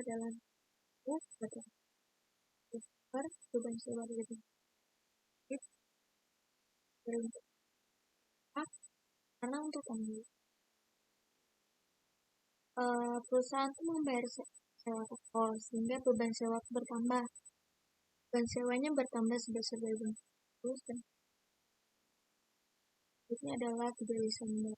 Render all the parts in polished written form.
adalah betul per beban sewa lebih beruntuk karena untuk perusahaan itu membayar sewa toko sehingga beban sewa itu bertambah. Beban sewanya bertambah sebesar 20% dan ini adalah 3 Desember.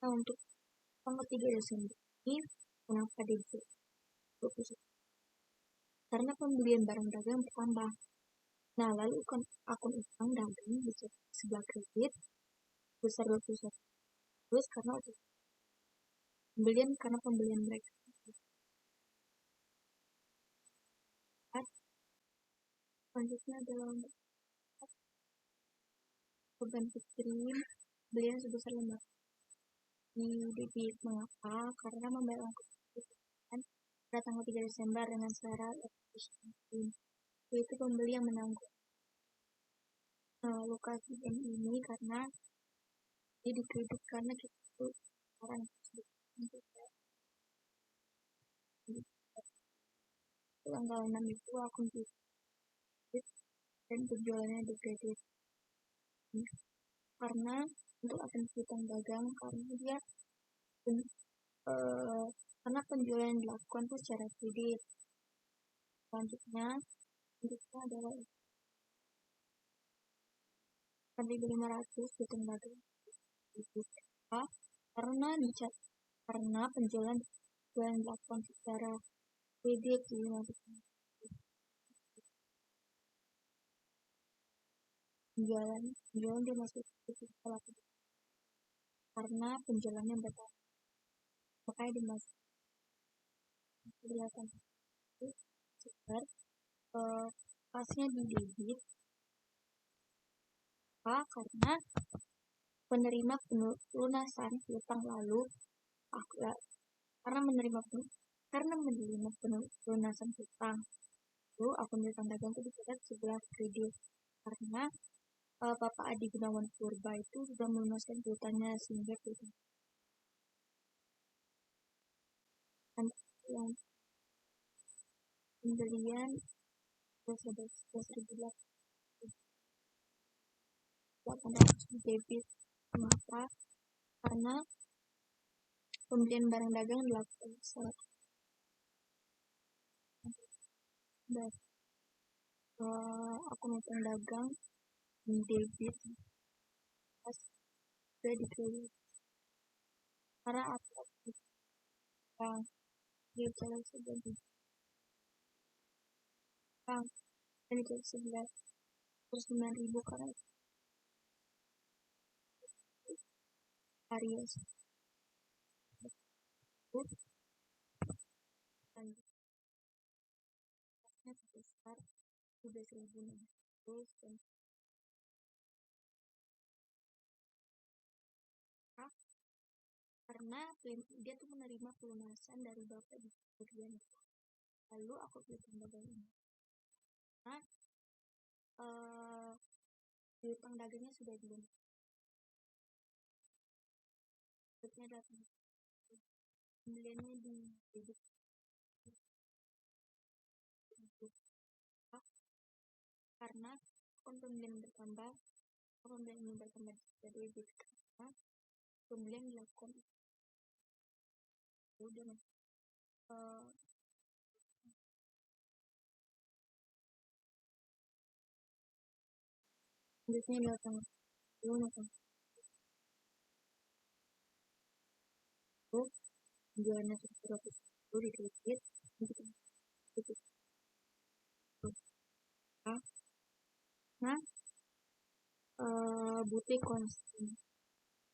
Nah, untuk tanggal 3 Desember ini kenapa debit? Karena pembelian barang dagang bertambah. Nah, lalu akun utang dagang dicek sebelah kredit besar 21 terus karena pembelian mereka. Selanjutnya adalah beban kirim belian sebesar 5 di debit. Mengapa? Karena membayar ongkos pada tanggal 3 Desember dengan syarat yaitu pembeli yang menanggung lokasi dan ini karena dia dikredit karena kita orang tanggal 6 itu akun kredit dan penjualannya dikredit karena untuk akun piutang dagang karena dia karena penjualan dilakukan secara kredit. Selanjutnya adalah 1.500 piutang dagang karena penjualan dilakukan secara kredit. Penjualan dia masuk ke karena penjualannya bertambah, makanya dimasuk kelihatan sekitar pasnya di debit karena penerima pelunasan utang lalu karena menerima pelunasan utang lalu akun piutang dagang itu dicatat sebelah kredit karena Bapak Adi Gunawan Purba itu sudah melunaskan piutangnya sehingga piutang yang pembelian 11.800 debit. Kenapa? Karena pembelian barang dagang dilakukan secara akun utang dagang debit pas sudah dikredit karena aku yang dia jalan sebagai bank dan itu 11.000 karena Aries dan sebesar 12.600 dan karena dia tuh menerima pelunasan dari bapak di bagian lalu aku piutang dagang ini nah piutang dagangnya sudah belum berikutnya datang pembeliannya di debit karena pembelian bertambah di debit karena pembelian dilakukan udah biasanya datang penjualannya 100 di kredit nah butuh konsisten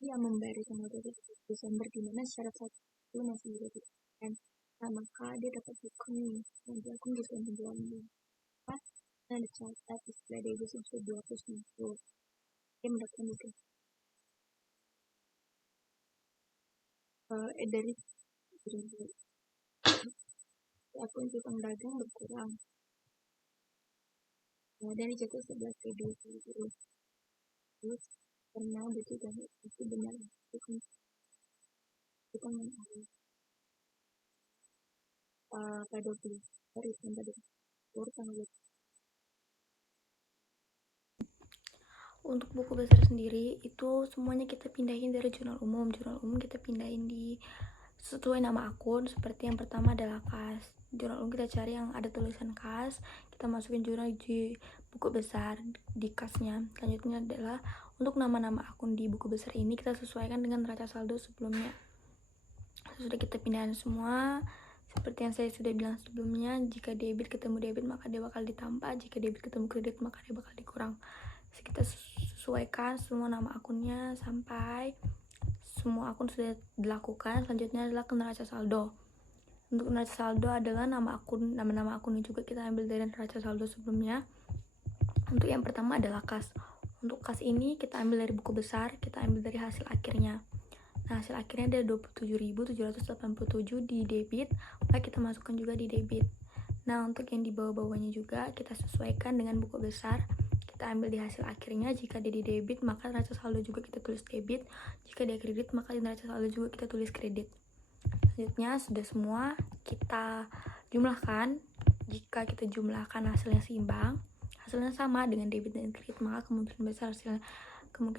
yang membayar tanggal 30 Desember di mana syarat satu itu masih dilakukan. Nah, maka dia dapat diskon nanti aku diskon penjualannya dan dicatat di sebelah debit 250 dia mendapatkan diskon dari akun piutang dagang berkurang dan dicatat sebelah kredit terus karena butuh dan itu benar bukan kita mengalami pada beli dari pada tanggal. Untuk buku besar sendiri itu semuanya kita pindahin dari jurnal umum kita pindahin di sesuai nama akun. Seperti yang pertama adalah kas jurnal umum, kita cari yang ada tulisan kas, kita masukin jurnal di buku besar di kasnya. Selanjutnya adalah untuk nama-nama akun di buku besar ini kita sesuaikan dengan neraca saldo sebelumnya. Sudah kita pindahin semua. Seperti yang saya sudah bilang sebelumnya, jika debit ketemu debit maka dia bakal ditambah, jika debit ketemu kredit maka dia bakal dikurang. Kita sesuaikan semua nama akunnya sampai semua akun sudah dilakukan. Selanjutnya adalah neraca saldo. Untuk neraca saldo adalah nama akunnya juga kita ambil dari neraca saldo sebelumnya. Untuk yang pertama adalah kas. Untuk kas ini kita ambil dari buku besar, kita ambil dari hasil akhirnya. Nah, hasil akhirnya ada 27.787 di debit, maka kita masukkan juga di debit. Nah, untuk yang di bawah-bawahnya juga kita sesuaikan dengan buku besar. Kita ambil di hasil akhirnya, jika dia di debit maka neraca saldo juga kita tulis debit, jika dia kredit maka di neraca saldo juga kita tulis kredit. Selanjutnya sudah semua kita jumlahkan. Jika kita jumlahkan hasilnya seimbang, hasilnya sama dengan debit dan kredit, maka kemungkinan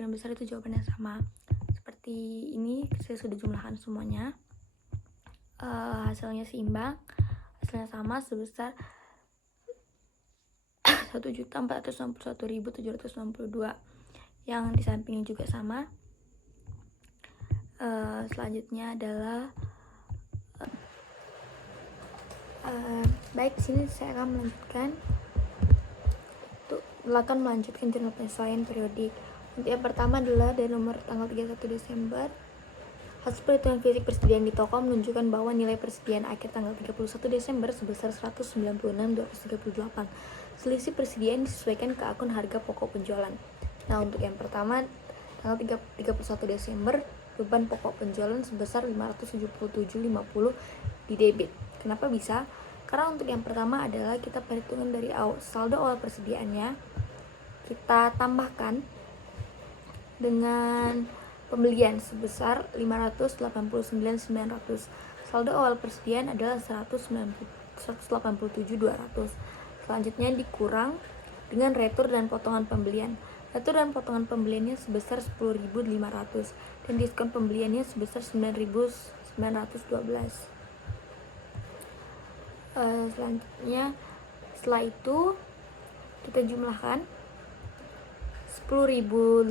besar itu jawabannya sama. Seperti ini saya sudah jumlahkan semuanya, hasilnya seimbang, hasilnya sama sebesar 1.461.762. Yang di sampingnya juga sama. Selanjutnya adalah baik, di sini saya akan melanjutkan jurnal penyesuaian periodik. Untuk yang pertama adalah dari nomor tanggal 31 Desember. Hasil perhitungan fisik persediaan di toko menunjukkan bahwa nilai persediaan akhir tanggal 31 Desember sebesar 196.238. Selisih persediaan disesuaikan ke akun harga pokok penjualan. Nah, untuk yang pertama tanggal 31 Desember beban pokok penjualan sebesar 577.50 di debit. Kenapa bisa? Karena untuk yang pertama adalah kita perhitungan dari saldo awal persediaannya, kita tambahkan dengan pembelian sebesar 589.900. Saldo awal persediaan adalah 187.200. Selanjutnya dikurang dengan retur dan potongan pembelian. Retur dan potongan pembeliannya sebesar 10.500 dan diskon pembeliannya sebesar 9.912. Selanjutnya setelah itu kita jumlahkan 10.500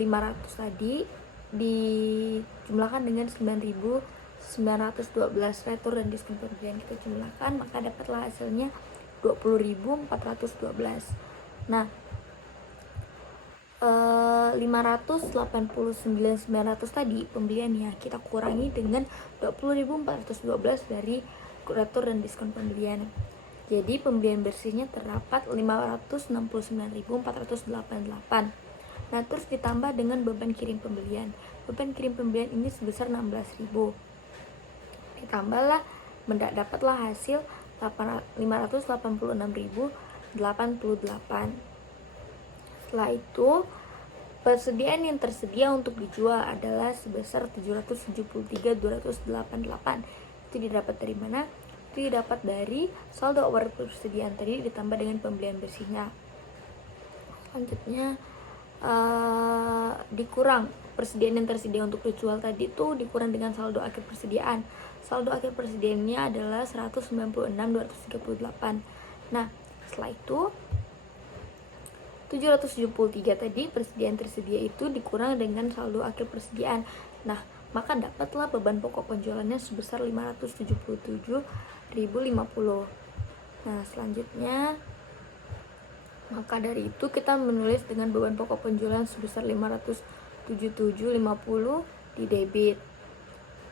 tadi dijumlahkan dengan 9.912 retur dan diskon pembelian, kita jumlahkan maka dapatlah hasilnya 20.412. Nah, 589.900 tadi pembeliannya kita kurangi dengan 20.412 dari retur dan diskon pembelian. Jadi pembelian bersihnya terdapat 569.488. Nah, terus ditambah dengan beban kirim pembelian. Beban kirim pembelian ini sebesar 16.000. Ditambahlah, dapatlah hasil 586.088. Setelah itu, persediaan yang tersedia untuk dijual adalah sebesar 773.288. Itu didapat dari mana? Itu didapat dari saldo awal persediaan tadi ditambah dengan pembelian bersihnya. Selanjutnya dikurang persediaan yang tersedia untuk dijual tadi itu dikurang dengan saldo akhir persediaan. Saldo akhir persediaannya adalah 196.238. Nah, setelah itu 773 tadi persediaan tersedia itu dikurang dengan saldo akhir persediaan. Nah, maka dapatlah beban pokok penjualannya sebesar 577.050. Nah, selanjutnya maka dari itu kita menulis dengan beban pokok penjualan sebesar 577.50 di debit.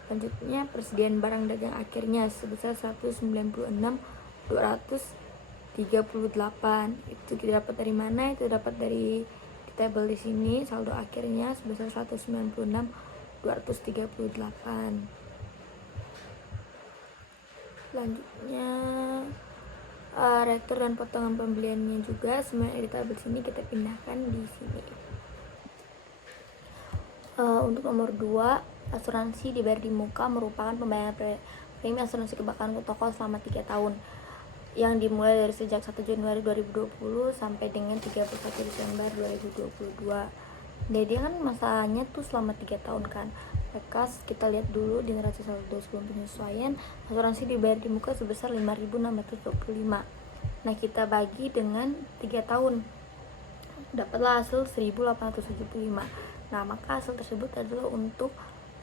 Selanjutnya persediaan barang dagang akhirnya sebesar 196.238. Itu kita dapat dari mana? Itu dapat dari di tabel di sini, saldo akhirnya sebesar 196.238. Selanjutnya retur dan potongan pembeliannya juga semuanya di tabel sini kita pindahkan di sini. Untuk nomor 2, asuransi dibayar di muka merupakan pembayaran premi asuransi kebakaran untuk toko selama 3 tahun yang dimulai dari sejak 1 Januari 2020 sampai dengan 31 Desember 2022. Jadi kan masanya tuh selama 3 tahun kan. Maka kita lihat dulu di neraca saldo sebelum penyesuaian, asuransi dibayar di muka sebesar 5.625. Nah, kita bagi dengan 3 tahun, dapatlah hasil 1.875. Nah, maka hasil tersebut adalah untuk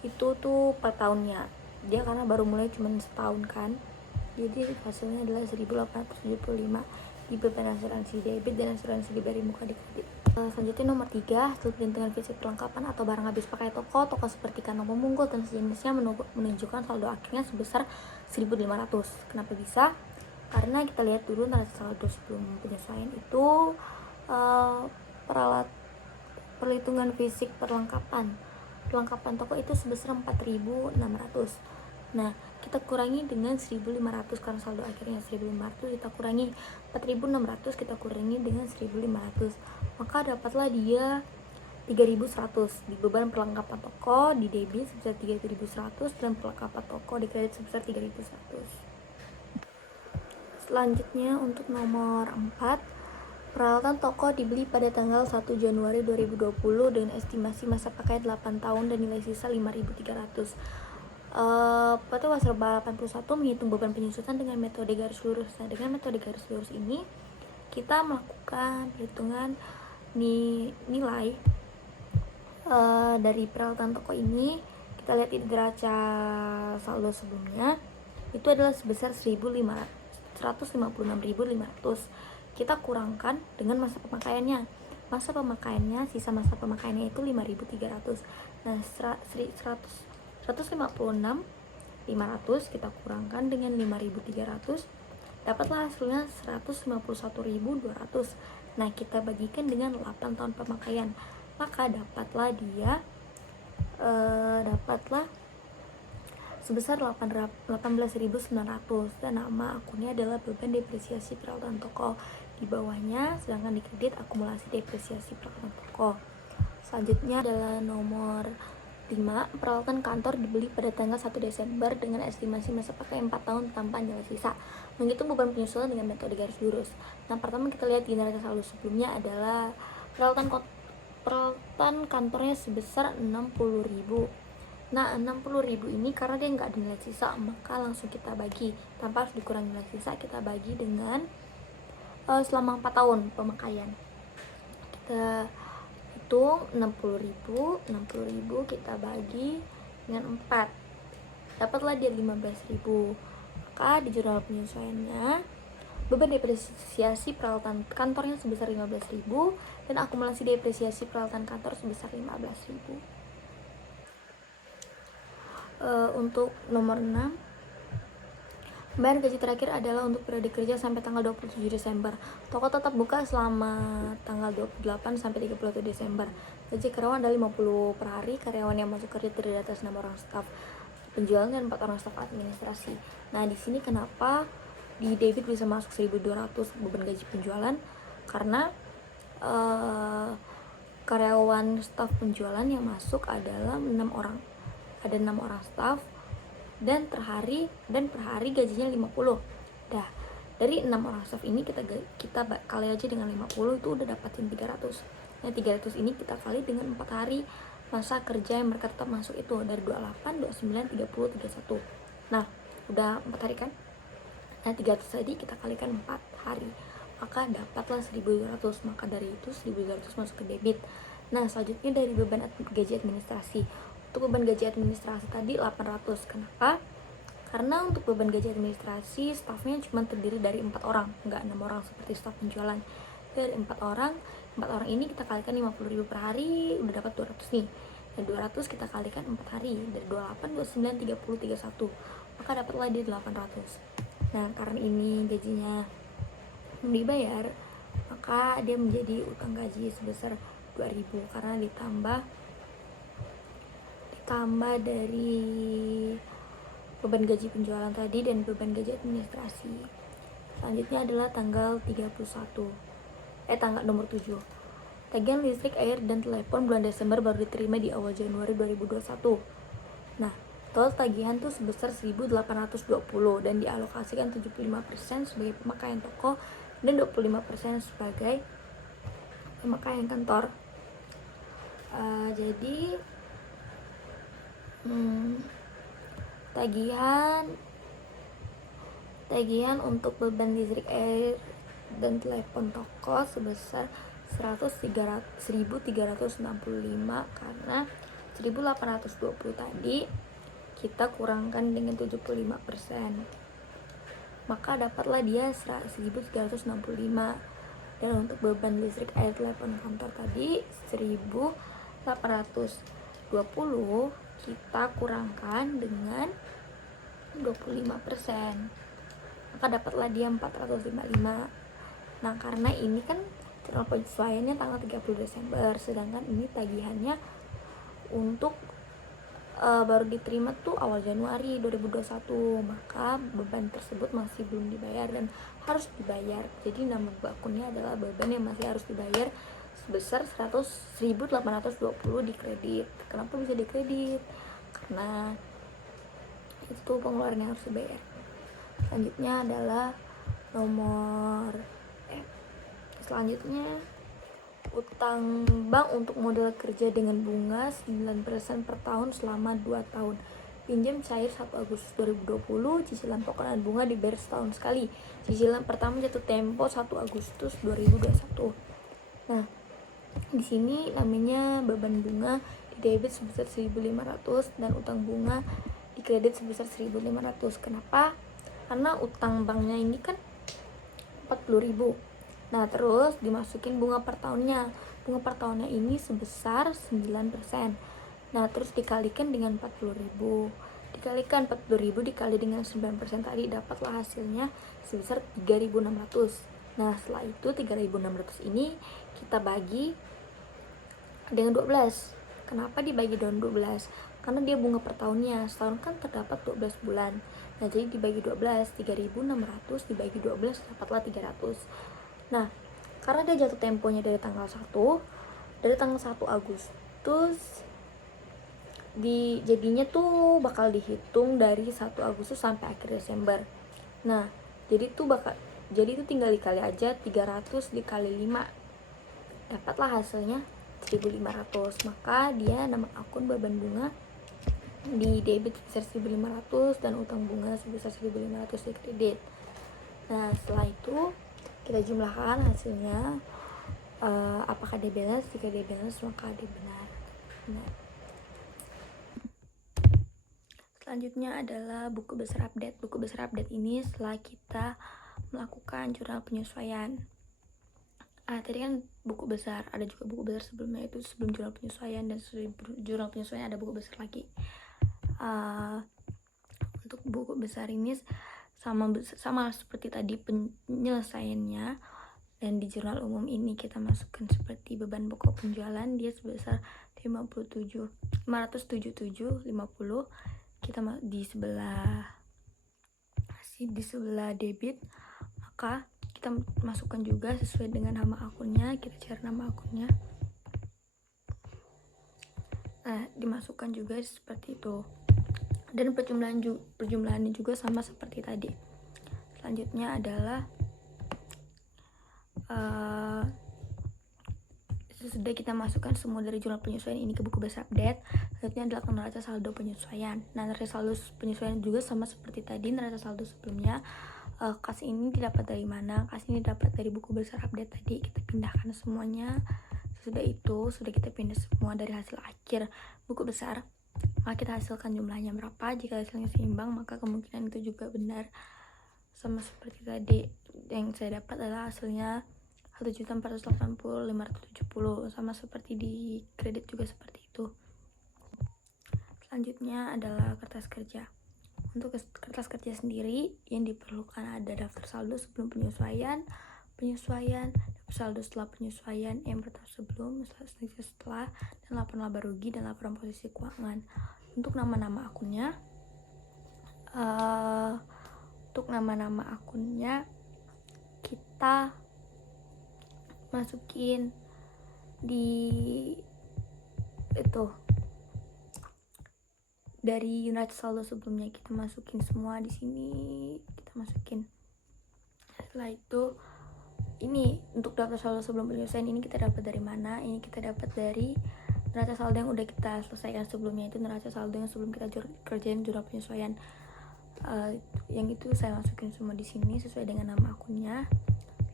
itu tuh per tahunnya. Dia karena baru mulai cuma setahun kan, jadi hasilnya adalah 1.875 di beban asuransi debit dan asuransi dibayar di muka di kredit. Selanjutnya nomor 3, hasil perhitungan fisik perlengkapan atau barang habis pakai toko seperti kantong pemungut dan sejenisnya menunjukkan saldo akhirnya sebesar 1.500. Kenapa bisa? Karena kita lihat dulu neraca saldo sebelum penyesuaian itu, perhitungan fisik perlengkapan toko itu sebesar 4.600. Nah, kita kurangi dengan 1.500 karena saldo akhirnya 1.500, kita kurangi 4.600, kita kurangi dengan 1.500, maka dapatlah dia 3.100 di beban perlengkapan toko di debit sebesar 3.100 dan perlengkapan toko di kredit sebesar 3.100. Selanjutnya untuk nomor 4, peralatan toko dibeli pada tanggal 1 Januari 2020 dengan estimasi masa pakai 8 tahun dan nilai sisa 5.300. Pada Wasserba 81 menghitung beban penyusutan dengan metode garis lurus. Nah, dengan metode garis lurus ini kita melakukan perhitungan nilai dari peralatan toko ini. Kita lihat di neraca saldo sebelumnya itu adalah sebesar 156.500. Kita kurangkan dengan masa pemakaiannya. Sisa masa pemakaiannya itu 5.300. Nah, 156.500 kita kurangkan dengan 5.300, dapatlah hasilnya 151.200. Nah, kita bagikan dengan 8 tahun pemakaian, maka dapatlah sebesar 18.900 dan nama akunnya adalah beban depresiasi peralatan toko. Di bawahnya sedangkan di kredit akumulasi depresiasi peralatan toko. Selanjutnya adalah nomor 5, peralatan kantor dibeli pada tanggal 1 Desember dengan estimasi masa pakai 4 tahun tanpa nilai sisa. Menghitung beban penyusutan dengan metode garis lurus. Nah, pertama kita lihat di neraca saldo sebelumnya adalah peralatan kantornya sebesar 60.000. Nah, 60.000 ini karena dia nggak ada nilai sisa, maka langsung kita bagi tanpa harus dikurangi nilai sisa. Kita bagi dengan selama 4 tahun pemakaian. Kita hitung 60.000 kita bagi dengan 4, dapatlah dia 15.000. Maka di jurnal penyesuaiannya beban depresiasi peralatan kantornya sebesar 15.000 dan akumulasi depresiasi peralatan kantor sebesar 15.000. Untuk nomor 6, pembayaran gaji terakhir adalah untuk periode kerja sampai tanggal 27 Desember. Toko tetap buka selama tanggal 28 sampai 31 Desember. Gaji karyawan adalah 50 per hari. Karyawan yang masuk kerja terdiri atas 6 orang staf penjualan dan 4 orang staf administrasi. Nah, di sini kenapa di debit bisa masuk 1.200 beban gaji penjualan? Karena karyawan staf penjualan yang masuk adalah 6 orang. Ada 6 orang staf dan per hari gajinya 50. Dah, dari 6 orang staff ini kita kali aja dengan 50, itu udah dapatin 300. Nah, 300 ini kita kali dengan 4 hari masa kerja yang mereka tetap masuk itu dari 28, 29, 30, 31. Nah, udah 4 hari kan? Nah, 300 tadi kita kalikan 4 hari, maka dapatlah 1.200. Maka dari itu 1.200 masuk ke debit. Nah, selanjutnya dari beban gaji administrasi. Untuk beban gaji administrasi tadi 800. Kenapa? Karena untuk beban gaji administrasi stafnya cuma terdiri dari 4 orang, nggak 6 orang seperti staf penjualan. Dari 4 orang ini kita kalikan 50.000 per hari, udah dapat 200 nih. Dan 200 kita kalikan 4 hari, dari 28, 29, 30, 31, maka dapatlah dia 800. Nah, karena ini gajinya belum dibayar, maka dia menjadi utang gaji sebesar 2.000 karena ditambah dari beban gaji penjualan tadi dan beban gaji administrasi. Selanjutnya adalah tanggal 31. Tanggal nomor 7. Tagihan listrik, air, dan telepon bulan Desember baru diterima di awal Januari 2021. Nah, total tagihan tuh sebesar 1.820 dan dialokasikan 75% sebagai pemakaian toko dan 25% sebagai pemakaian kantor. Jadi tagihan untuk beban listrik, air, dan telepon toko sebesar 1.365 karena 1.820 tadi kita kurangkan dengan 75%, maka dapatlah dia 1.365. Dan untuk beban listrik, air, telepon kantor tadi 1.820 kita kurangkan dengan 25%, maka dapatlah dia 455. Nah, karena ini kan jurnal penyesuaiannya tanggal 30 Desember, sedangkan ini tagihannya untuk baru diterima tuh awal Januari 2021, maka beban tersebut masih belum dibayar dan harus dibayar. Jadi nama akunnya adalah beban yang masih harus dibayar sebesar 1.820 di kredit. Kenapa bisa dikredit? Karena itu pengeluaran yang harus dibayar. Selanjutnya adalah selanjutnya utang bank untuk modal kerja dengan bunga 9% per tahun selama 2 tahun. Pinjam cair 1 Agustus 2020, cicilan pokok dan bunga dibayar setahun sekali. Cicilan pertama jatuh tempo 1 Agustus 2021. Nah, di sini namanya beban bunga di debit sebesar 1.500 dan utang bunga di kredit sebesar 1.500. Kenapa? Karena utang banknya ini kan 40.000. Nah, terus dimasukin bunga per tahunnya. Bunga per tahunnya ini sebesar 9%. Nah, terus dikalikan dengan 40.000. Dikalikan 40.000 dikali dengan 9% tadi, dapatlah hasilnya sebesar 3.600. Nah, setelah itu 3.600 ini kita bagi dengan 12. Kenapa dibagi dengan 12? Karena dia bunga per tahunnya. Setahun kan terdapat 12 bulan. Nah, jadi dibagi 12, 3.600 dibagi 12 dapatlah 300. Nah, karena dia jatuh temponya dari tanggal 1 Agustus, jadinya tuh bakal dihitung dari 1 Agustus sampai akhir Desember. Nah, jadi itu tinggal dikali aja 300 dikali 5. Dapatlah hasilnya 1.500. Maka dia nama akun beban bunga di debit sebesar 1.500 dan utang bunga sebesar 1.500 di kredit. Nah, setelah itu kita jumlahkan hasilnya, apakah dia balance. Jika dia balance maka dia benar. Selanjutnya adalah buku besar update. Buku besar update ini setelah kita melakukan jurnal penyesuaian. Tadi kan buku besar, ada juga buku besar sebelumnya, itu sebelum jurnal penyesuaian, dan sebelum jurnal penyesuaian ada buku besar lagi. Untuk buku besar ini sama seperti tadi penyelesaiannya, dan di jurnal umum ini kita masukkan seperti beban pokok penjualan, dia sebesar 577,50. Kita di sebelah debit, maka kita masukkan juga sesuai dengan nama akunnya. Kita cari nama akunnya, dimasukkan juga seperti itu, dan perjumlahannya juga sama seperti tadi. Selanjutnya adalah sudah kita masukkan semua dari jurnal penyesuaian ini ke buku besar update. Selanjutnya adalah neraca saldo penyesuaian. Nah, neraca saldo penyesuaian juga sama seperti tadi neraca saldo sebelumnya. Kas ini didapat dari mana? Kas ini dapat dari buku besar update tadi. Kita pindahkan semuanya. Sesudah itu, sudah kita pindah semua dari hasil akhir buku besar, maka kita hasilkan jumlahnya berapa. Jika hasilnya seimbang, maka kemungkinan itu juga benar. Sama seperti tadi, yang saya dapat adalah hasilnya 1.480.570, sama seperti di kredit juga seperti itu. Selanjutnya adalah kertas kerja. Untuk kertas kerja sendiri yang diperlukan ada daftar saldo sebelum penyesuaian, daftar saldo setelah penyesuaian, yang pertama sebelum, setelah, dan laporan laba rugi dan laporan posisi keuangan. Untuk nama-nama akunnya, kita masukin di itu dari neraca saldo sebelumnya kita masukin semua di sini, kita masukin. Setelah itu ini untuk daftar saldo sebelum penyelesaian ini kita dapat dari mana? Ini kita dapat dari neraca saldo yang udah kita selesaikan sebelumnya, itu neraca saldo yang sebelum kita kerjain jurnal penyesuaian. Yang itu saya masukin semua di sini sesuai dengan nama akunnya.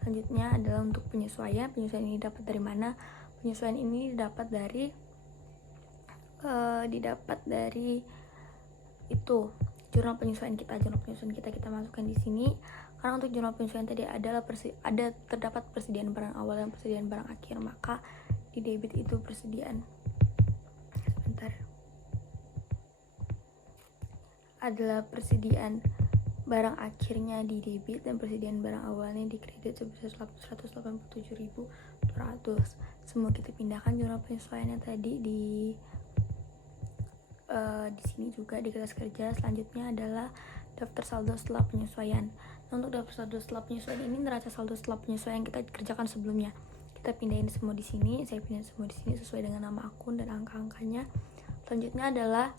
Selanjutnya adalah untuk penyesuaian. Penyesuaian ini dapat dari mana? Penyesuaian ini didapat dari itu jurnal penyesuaian kita. Jurnal penyesuaian kita masukkan di sini. Karena untuk jurnal penyesuaian tadi terdapat persediaan barang awal dan persediaan barang akhir, maka di debit itu persediaan. Sebentar. Adalah persediaan barang akhirnya di debit dan persediaan barang awalnya di kredit sebesar 187.200. Semua kita pindahkan jurnal penyesuaiannya tadi di sini juga di kertas kerja. Selanjutnya adalah daftar saldo setelah penyesuaian. Nah, untuk daftar saldo setelah penyesuaian ini neraca saldo setelah penyesuaian kita kerjakan sebelumnya. Kita pindahin semua di sini, saya pindahin semua di sini sesuai dengan nama akun dan angka-angkanya. Selanjutnya adalah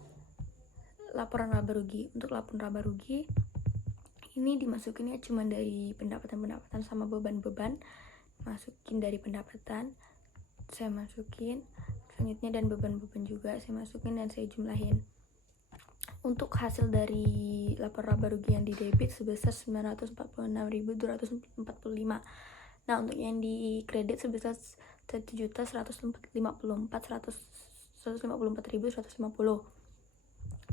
laporan laba rugi. Untuk laporan laba rugi ini dimasukinnya cuma dari pendapatan sama beban-beban. Masukin dari pendapatan, saya masukin. Selanjutnya dan beban-beban juga saya masukin dan saya jumlahin. Untuk hasil dari laporan laba rugi yang di debit sebesar 946.245. Nah, untuk yang di kredit sebesar 1.154.150.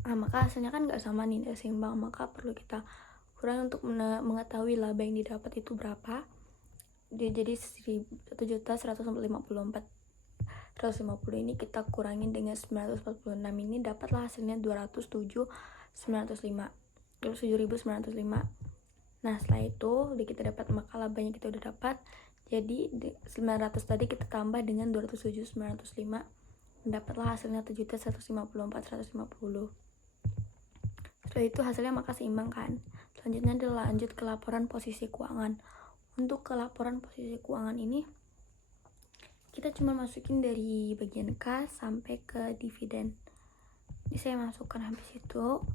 Nah, maka hasilnya kan nggak sama nih, nggak seimbang, maka perlu kita kurangi untuk mengetahui laba yang didapat itu berapa. Dia jadi 1.154.150 ini kita kurangin dengan 946, ini dapatlah hasilnya 207.905. Nah, setelah itu kita dapat, maka labanya kita udah dapat. Jadi 900 tadi kita tambah dengan 207.905, mendapatlah hasilnya 7.154.150. Setelah itu hasilnya maka seimbang kan. Selanjutnya dilanjut ke laporan posisi keuangan. Untuk ke laporan posisi keuangan ini kita cuma masukin dari bagian kas sampai ke dividen. Ini saya masukkan habis itu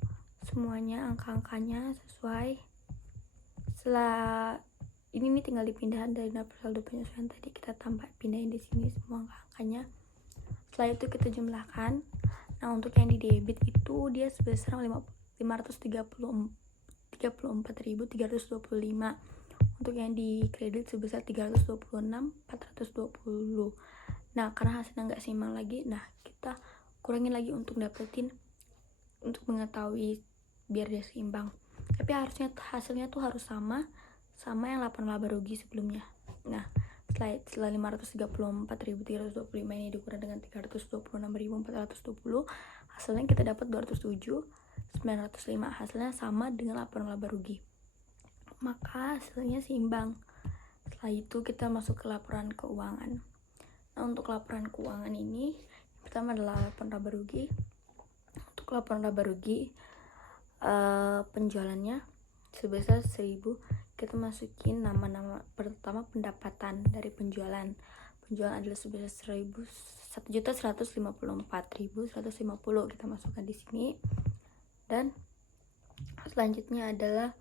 semuanya angka-angkanya sesuai. Setelah ini tinggal dipindahan dari daftar saldo penyesuaian tadi, kita pindahin di sini semua angka-angkanya. Setelah itu kita jumlahkan. Nah, untuk yang di debit itu dia sebesar 534.325. Untuk yang di kredit sebesar 326.420. Nah, karena hasilnya nggak seimbang lagi, nah kita kurangin lagi untuk mengetahui biar dia seimbang. Tapi harusnya hasilnya tuh harus sama yang laporan laba rugi sebelumnya. Nah, setelah 534.325 ini dikurang dengan 326.420, hasilnya kita dapat 207.905. Hasilnya sama dengan laporan laba rugi, maka hasilnya seimbang. Setelah itu kita masuk ke laporan keuangan. Nah, untuk laporan keuangan ini pertama adalah laporan laba rugi. Untuk laporan laba rugi penjualannya sebesar 1.000. Kita masukin nama-nama. Pertama pendapatan dari penjualan adalah sebesar 1.154.150 kita masukkan di sini. Dan selanjutnya adalah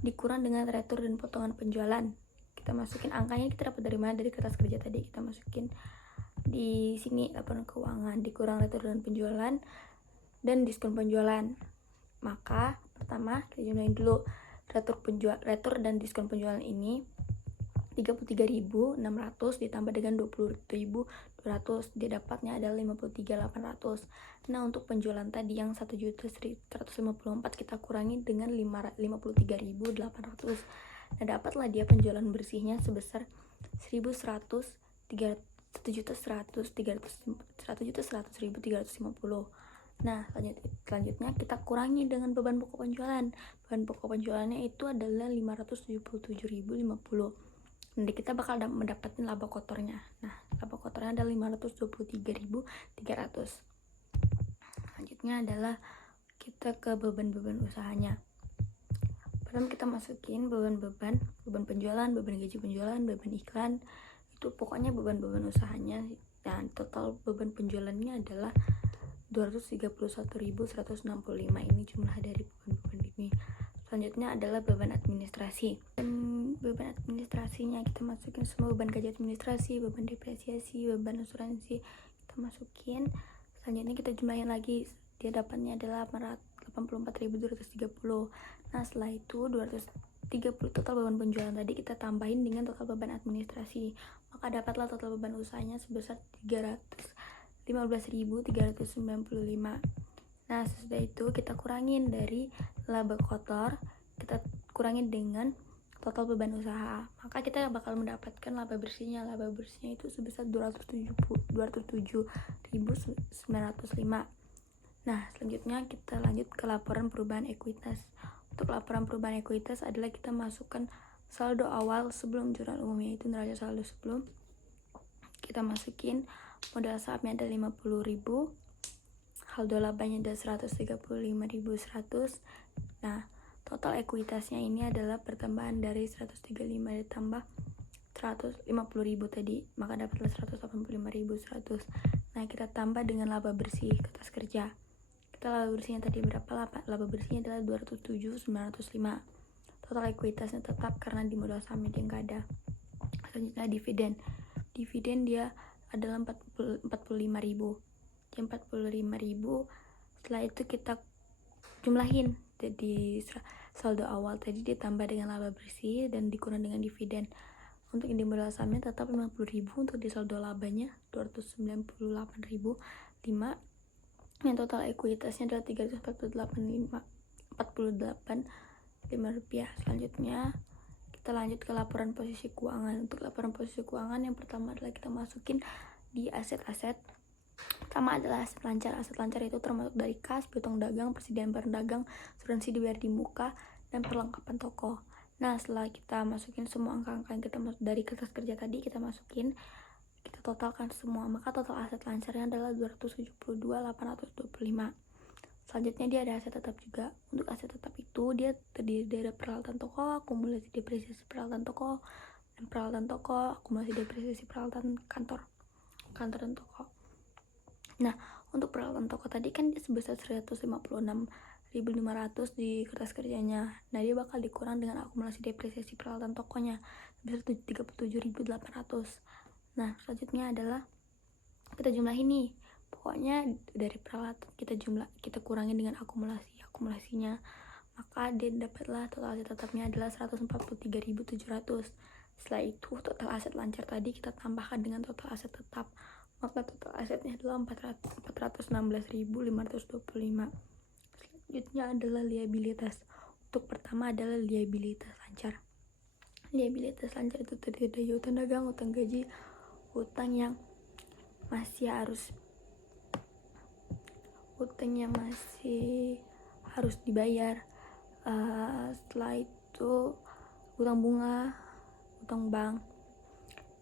dikurang dengan retur dan potongan penjualan. Kita masukin angkanya, kita dapat dari mana? Dari kertas kerja tadi. Kita masukin di sini laporan keuangan, dikurang retur dan penjualan dan diskon penjualan. Maka pertama kita jumlahin dulu retur dan diskon penjualan ini 33.600 ditambah dengan 20.200, dia dapatnya adalah 53.800. Nah, untuk penjualan tadi yang 1.154 kita kurangi dengan 53.800. Nah, dapatlah dia penjualan bersihnya sebesar 1.100.350. Nah, selanjutnya kita kurangi dengan beban pokok penjualan. Beban pokok penjualannya itu adalah 577.050. Nanti kita bakal mendapatkan laba kotornya. Nah, laba kotornya adalah 523.300. Selanjutnya adalah kita ke beban-beban usahanya. Sebelum kita masukin beban penjualan, beban gaji penjualan, beban iklan, itu pokoknya beban usahanya, dan total beban penjualannya adalah 231.165. Ini jumlah dari beban ini. Selanjutnya adalah beban administrasi. Beban administrasinya kita masukin semua, beban gaji administrasi, beban depresiasi, beban asuransi kita masukin. Selanjutnya kita jumlahin lagi, dia dapatnya adalah 84.230. Nah setelah itu 230 total beban penjualan tadi kita tambahin dengan total beban administrasi, maka dapatlah total beban usahanya sebesar 315.395. Nah sesudah itu kita kurangin dari laba kotor, kita kurangin dengan total beban usaha, maka kita bakal mendapatkan laba bersihnya. Laba bersihnya itu sebesar 207.905. Nah selanjutnya kita lanjut ke laporan perubahan ekuitas. Untuk laporan perubahan ekuitas adalah kita masukkan saldo awal sebelum jurnal umum, yaitu neraca saldo sebelum. Kita masukin modal sahamnya ada 50.000, saldo labanya ada 135.100. Nah total ekuitasnya ini adalah pertambahan dari 135 ditambah 150.000 tadi, maka dapatlah 185.100. Nah kita tambah dengan laba bersih kertas kerja. Kita laba bersihnya tadi berapa? Laba bersihnya adalah 207.905. Total ekuitasnya tetap karena di modal sahamnya dia nggak ada. Selanjutnya dividen dia adalah 45.000. Dia 45.000. Setelah itu kita jumlahin, jadi saldo awal tadi ditambah dengan laba bersih dan dikurang dengan dividen. Untuk di modal sahamnya tetap 50.000, untuk di saldo labanya 298.005. Yang total ekuitasnya adalah 348.5 rupiah. Selanjutnya kita lanjut ke laporan posisi keuangan. Untuk laporan posisi keuangan yang pertama adalah kita masukin di aset-aset. Pertama adalah aset lancar. Aset lancar itu termasuk dari kas, piutang dagang, persediaan barang dagang, asuransi dibayar di muka, dan perlengkapan toko. Nah setelah kita masukin semua angka-angka yang kita masuk dari kertas kerja tadi, kita masukin, kita totalkan semua, maka total aset lancarnya adalah 272.825. Selanjutnya dia ada aset tetap juga. Untuk aset tetap itu dia terdiri dari peralatan toko, akumulasi depresiasi peralatan toko, dan peralatan toko, akumulasi depresiasi peralatan kantor dan toko. Nah untuk peralatan toko tadi kan dia sebesar 156.500 di kertas kerjanya. Nah dia bakal dikurang dengan akumulasi depresiasi peralatan tokonya sebesar 37.800. Nah selanjutnya adalah kita jumlah ini, pokoknya dari peralatan kita kurangin dengan akumulasinya, maka dia dapatlah total aset tetapnya adalah 143.700. Setelah itu total aset lancar tadi kita tambahkan dengan total aset tetap, maka total asetnya adalah 416.525. Selanjutnya adalah liabilitas. Untuk pertama adalah liabilitas lancar. Liabilitas lancar itu terdiri dari utang dagang, utang gaji, utang yang masih harus dibayar. Setelah itu utang bunga, utang bank.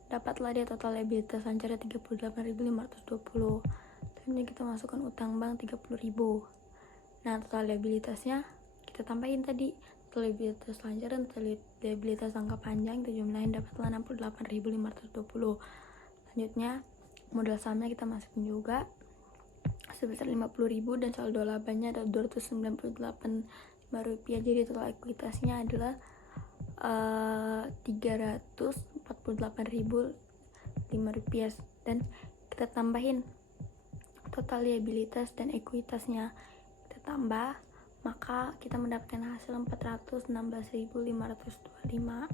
Dapatlah dia total liabilitas lancarnya 38.520. Selanjutnya kita masukkan utang bank 30.000. Nah total liabilitasnya kita tambahin tadi, total liabilitas lancar dan total liabilitas jangka panjang kita jumlahin, dapatlah 68.520. Selanjutnya modal sahamnya kita masukin juga sebesar 50.000 dan saldo labanya ada 298.5 rupiah. Jadi total ekuitasnya adalah 348.005 rupiah, dan kita tambahin total liabilitas dan ekuitasnya kita tambah, maka kita mendapatkan hasil 416.525.